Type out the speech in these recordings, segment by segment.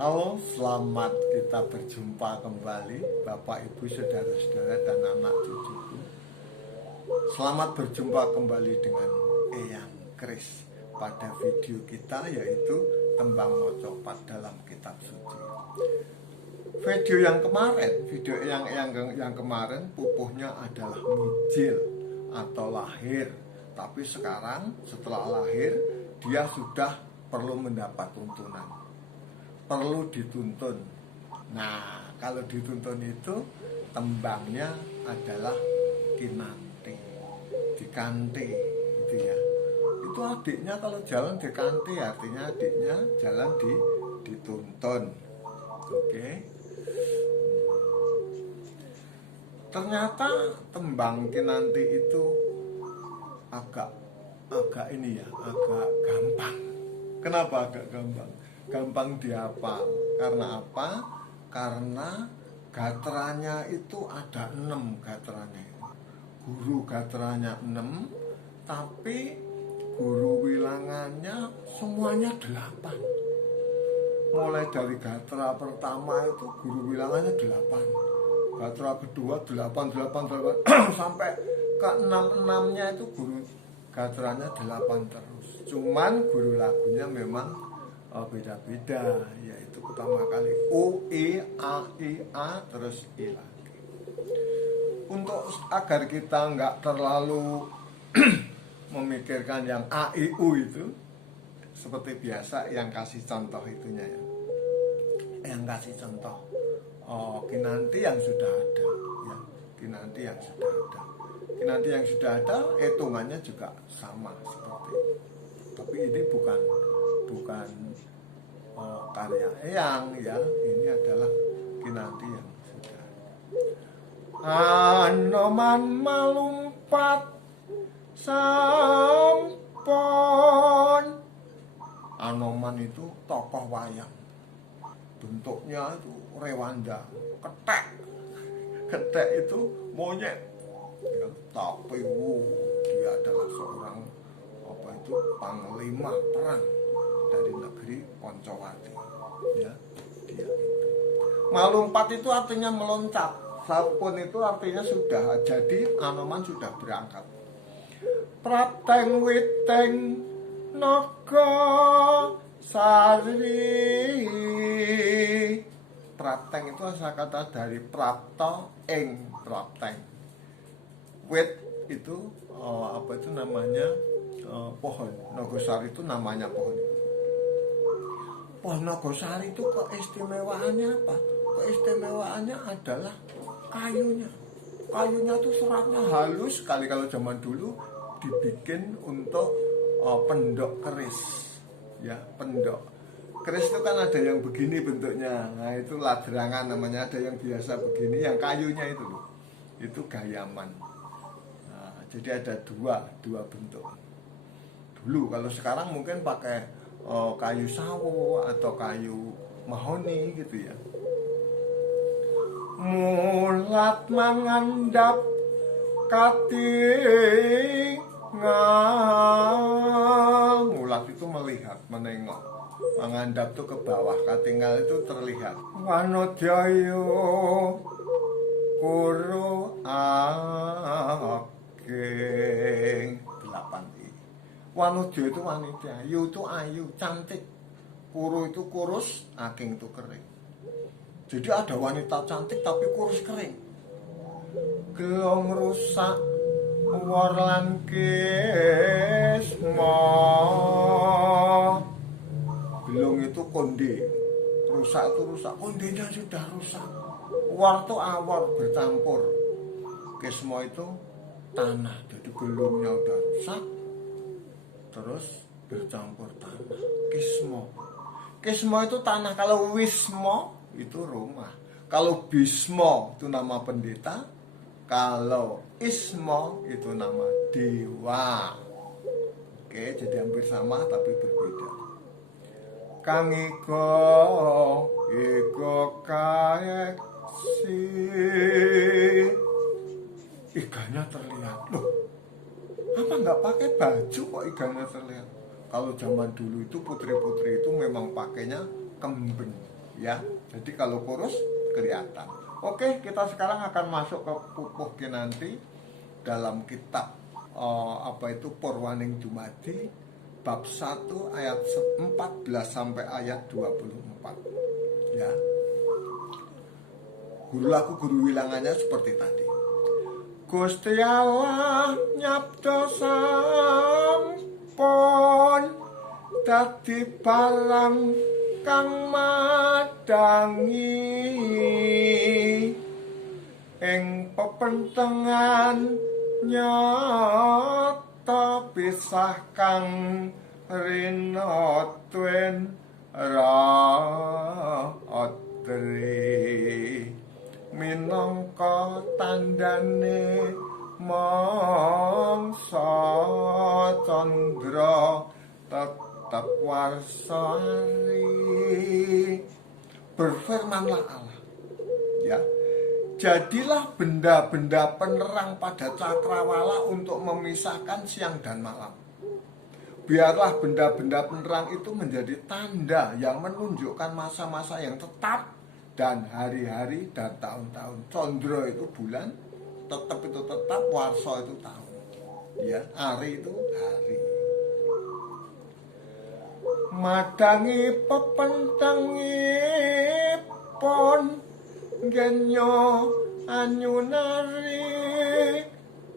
Halo, selamat kita berjumpa kembali Bapak, Ibu, Saudara-saudara, dan anak cucuku. Selamat berjumpa kembali dengan Eyang Kris pada video kita, yaitu Tembang Mocopat dalam Kitab Suci. Video yang kemarin pupuhnya adalah mijil atau lahir. Tapi sekarang setelah lahir dia sudah perlu mendapat tuntunan, perlu dituntun. Nah, kalau dituntun itu tembangnya adalah kinanti, dikanti gitu ya. Itu adiknya kalau jalan dikanti, artinya adiknya jalan dituntun. Oke. Ternyata tembang kinanti itu agak gampang. Kenapa agak gampang? Gampang dihafal. Karena apa? Karena gatranya itu ada 6 gatranya. Guru gatranya 6, tapi guru wilangannya semuanya 8. Mulai dari gatra pertama itu guru wilangannya 8. Gatra kedua 8 sampai ke 6-6-nya itu guru gatranya 8 terus. Cuman guru lagunya memang beda-beda, yaitu pertama kali U, I, A, I, A, terus I lagi. Untuk agar kita nggak terlalu memikirkan yang A, I, U itu, seperti biasa yang kasih contoh itunya ya. Yang kasih contoh kinanti yang sudah ada ya. Kinanti yang sudah ada. Kinanti yang sudah ada hitungannya juga sama seperti itu. Tapi ini bukan karya Eyang ya, ini adalah kinanti yang sudah. Anoman malumpat sampon. Anoman itu tokoh wayang. Bentuknya itu rewanda, ketek itu monyet ya, tapi dia adalah seorang panglima perang dari negeri Poncowati ya, dia itu. Malumpat itu artinya meloncat, sampun itu artinya sudah, jadi Anoman sudah berangkat. Prateng witeng naga sari. Prateng itu asal kata dari prapto ing prateng. Wit itu pohon. Nogosari itu namanya pohon. Pohon Nogosari itu keistimewaannya apa? Keistimewaannya adalah kayunya. Kayunya itu seratnya halus sekali. Kalau zaman dulu dibikin untuk pendok keris. Ya, pendok keris itu kan ada yang begini bentuknya. Nah, itu ladrangan namanya. Ada yang biasa begini, yang kayunya itu loh. Itu gayaman. Nah, jadi ada dua bentuk. Dulu, kalau sekarang mungkin pakai kayu sawo atau kayu mahoni gitu ya. Mulat mangandap katingal. Mulat itu melihat, menengok. Mangandap itu ke bawah, katingal itu terlihat. Wanodyayo kuro ageng 8i. Wanodya itu wanita, yu itu ayu, cantik. Kuro itu kurus, ageng itu kering. Jadi ada wanita cantik tapi kurus kering. Gelong rusak warlan kismo. Gelong itu konde, rusak itu rusak, kondenya sudah rusak. War itu awar bercampur. Kismo itu tanah, jadi gelongnya udah rusak, terus bercampur tanah. Kismo itu tanah. Kalau wismo itu rumah. Kalau bismo itu nama pendeta. Kalau ismo itu nama dewa. Oke, jadi hampir sama tapi berbeda. Kang iko kaeksi. Iganya terlihat. Loh, apa nggak pakai baju kok iganya terlihat? Kalau zaman dulu itu putri-putri itu memang pakainya kemben ya. Jadi kalau kurus kelihatan. Oke, kita sekarang akan masuk ke pupuh kinanti dalam kitab Purwaning Dumadi bab 1 ayat 14 sampai ayat 24. Ya. Guru laku guru wilangannya seperti tadi. Gusti Allah nyabda sampun dadi barang kang madangi ing pepentengan nyata pisah kang rina tuen raatri minangka tandane mangsa candra tetap warsari. Berfirmanlah Allah, ya, jadilah benda-benda penerang pada cakrawala untuk memisahkan siang dan malam. Biarlah benda-benda penerang itu menjadi tanda yang menunjukkan masa-masa yang tetap dan hari-hari dan tahun-tahun. Condro itu bulan, tetap itu tetap, warso itu tahun, ya, hari itu hari. Madangi pepentengipun genyo anyunari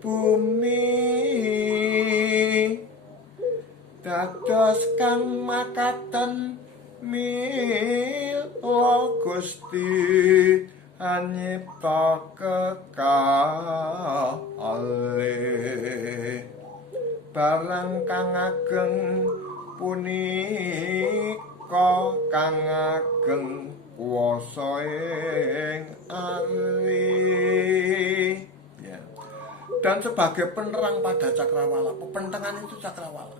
bumi dados kang makaten mila Gusti anyipta kekalih barang kang ageng punika kang ageng kuwasa ing ari, ya. Dan sebagai penerang pada cakrawala, pepentengan itu cakrawala.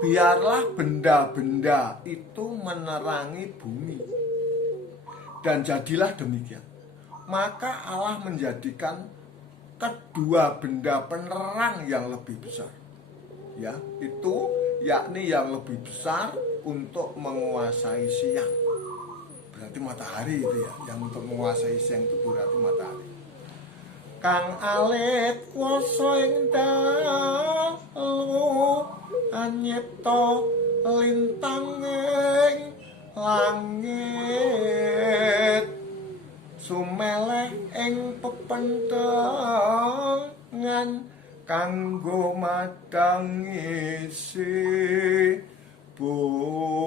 Biarlah benda-benda itu menerangi bumi. Dan jadilah demikian. Maka Allah menjadikan kedua benda penerang yang lebih besar, ya, itu yakni yang lebih besar untuk menguasai siang. Berarti matahari itu, ya, yang untuk menguasai siang itu berarti matahari. Kang alit kuwasa ing dalu anyipta lintang ing langit sumeleh ing pepentengan kanggo madangi si bumi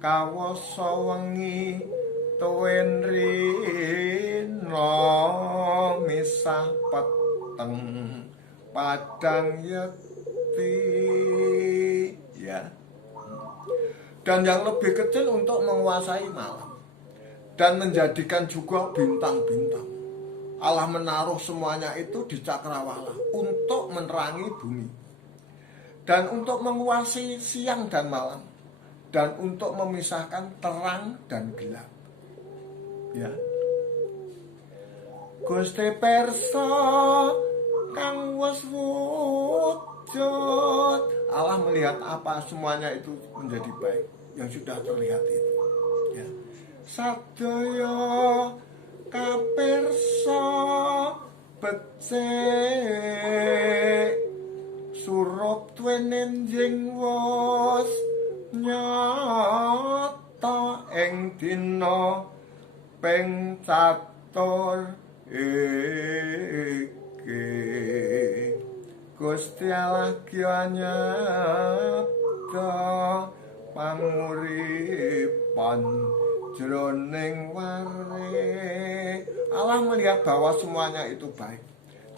kawasa wengi tuwin rina misah peteng padang yekti, ya. Dan yang lebih kecil untuk menguasai malam dan menjadikan juga bintang-bintang. Allah menaruh semuanya itu di cakrawala untuk menerangi bumi dan untuk menguasai siang dan malam dan untuk memisahkan terang dan gelap, ya. Gusti persa kang wis wujud. Allah melihat apa semuanya itu menjadi baik yang sudah terlihat itu, ya. Sadaya kapirsa becik surup tuwin enjing wus nyata ing dina ping 4 iki. Gusti Allah nyata panguripan jroning wari. Allah melihat bahwa semuanya itu baik.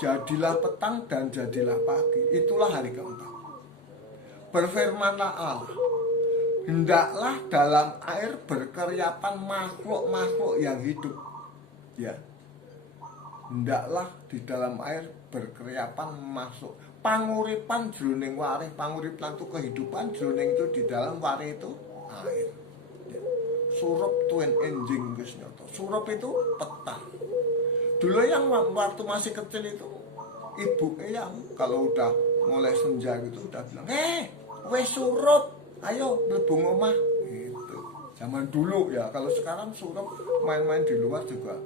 Jadilah petang dan jadilah pagi. Itulah hari keempat. Berfirmanlah Allah, hendaklah dalam air berkeriapan makhluk-makhluk yang hidup, ya. Hendaklah di dalam air berkeriapan makhluk panguripan jroning wari. Panguripan itu kehidupan, jroning itu di dalam wari itu air, ya. Surup tuwin enjing wis nyata. Surup itu petang. Dulu yang waktu masih kecil itu ibu yang kalau udah mulai senja gitu udah bilang, wes surup, ayo mlebu omah gitu. Zaman dulu ya, kalau sekarang suruh main-main di luar juga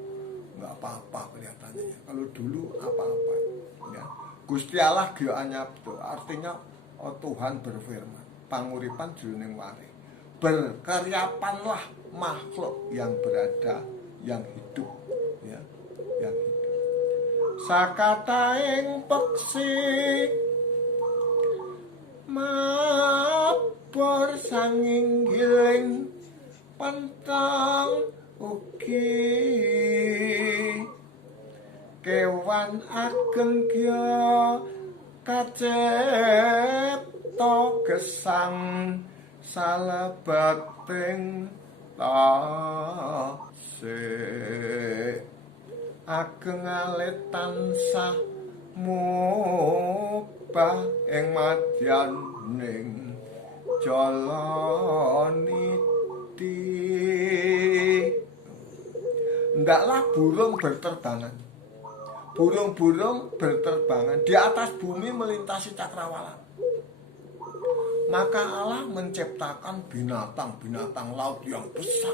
nggak apa-apa kelihatannya. Kalau dulu apa-apa ya. Gusti Allah gyo anyapto, artinya Tuhan berfirman, panguripan jroning wari. Berkaryapanlah makhluk yang berada, yang hidup ya, yang hidup. Sakataing peksi mabur sanging giling pentang ugi kewan ageng gya kacipta gesang salebeting tasih ageng alit tansah mubah ing madyaning jalaniti. Hendaklah burung berterbangan. Burung-burung berterbangan di atas bumi melintasi cakrawala. Maka Allah menciptakan binatang-binatang laut yang besar.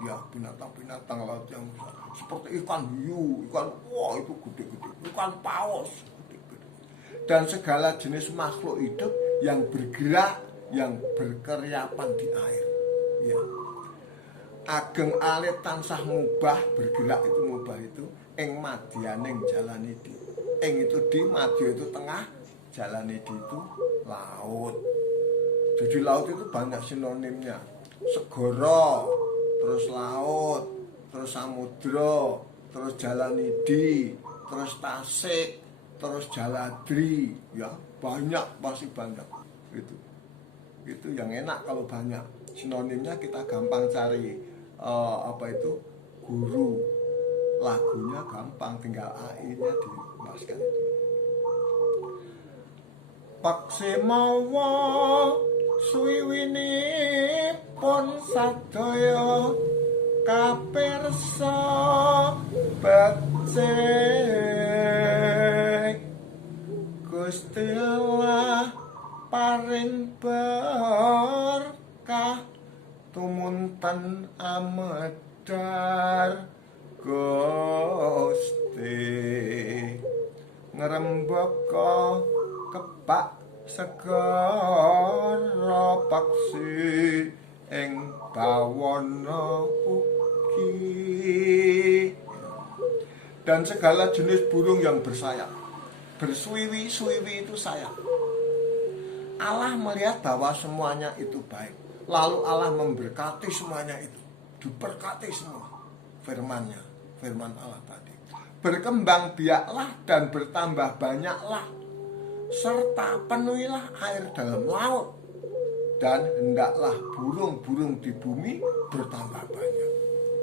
Ya, binatang-binatang laut yang besar. Seperti ikan hiu, ikan wah itu gede-gede, ikan paus gede-gede. Dan segala jenis makhluk hidup yang bergerak, yang berkeriapan di air. Ya. Ageng alit tansah mubah, bergerak itu mubah itu ing madyaning jalanidi. Ing itu di madya itu tengah, jalanidi itu laut. Jadi laut itu banyak sinonimnya. Segara, terus laut, terus samudra, terus jalanidi, terus tasik, terus jaladri, ya banyak, pasti banyak. Itu yang enak kalau banyak sinonimnya, kita gampang cari guru lagunya gampang, tinggal AI-nya dimasukkan itu. Paksi mawa suwiwinipun sadaya kapirsa becik Gusti Allah paring berkah tumunten amedar Gusti ngrembaka kebak segara paksi ing bawana ugi. Dan segala jenis burung yang bersayap, bersuiwi-suiwi itu sayap. Allah melihat bahwa semuanya itu baik, lalu Allah memberkati semuanya itu, diberkati semua. Firman Allah tadi, berkembang biaklah dan bertambah banyaklah, serta penuhilah air dalam laut, dan hendaklah burung-burung di bumi bertambah banyak.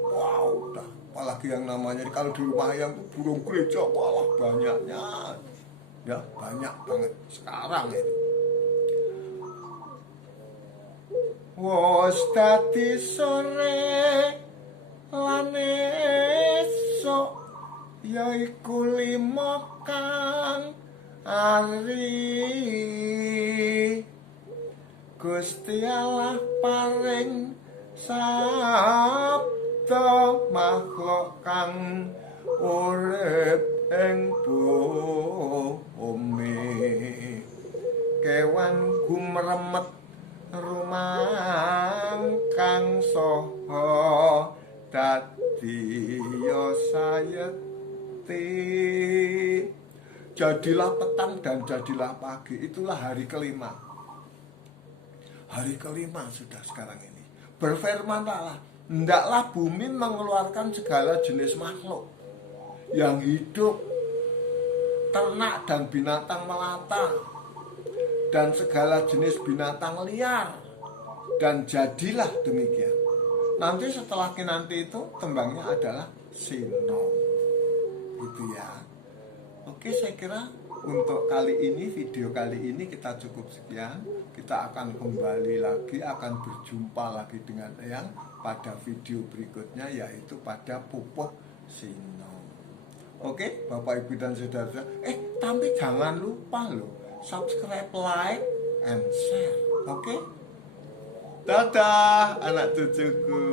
Wow, dah. Apalagi yang namanya kalau di rumah yang burung gereja, malah banyaknya, ya banyak banget sekarang itu. Wos dadi sore lan esuk yaiku 5 kang ari Gusti Allah paring sabda makhluk kang urip ing bumi kewan gumremet rumangkang saha dadi sayeti. Jadilah petang dan jadilah pagi, itulah hari kelima. Hari kelima sudah sekarang ini. Berfirmanlah, hendaklah bumi mengeluarkan segala jenis makhluk yang hidup, ternak dan binatang melata, dan segala jenis binatang liar, dan jadilah demikian. Nanti setelah kinanti itu tembangnya adalah sinom. Gitu ya. Oke, saya kira untuk kali ini, video kali ini kita cukup sekian. Kita akan kembali lagi, akan berjumpa lagi dengan yang pada video berikutnya, yaitu pada pupuk sinom. Oke, Bapak Ibu dan Saudara, tapi jangan lupa loh, subscribe, like, and share. Oke, Dadah anak cucuku.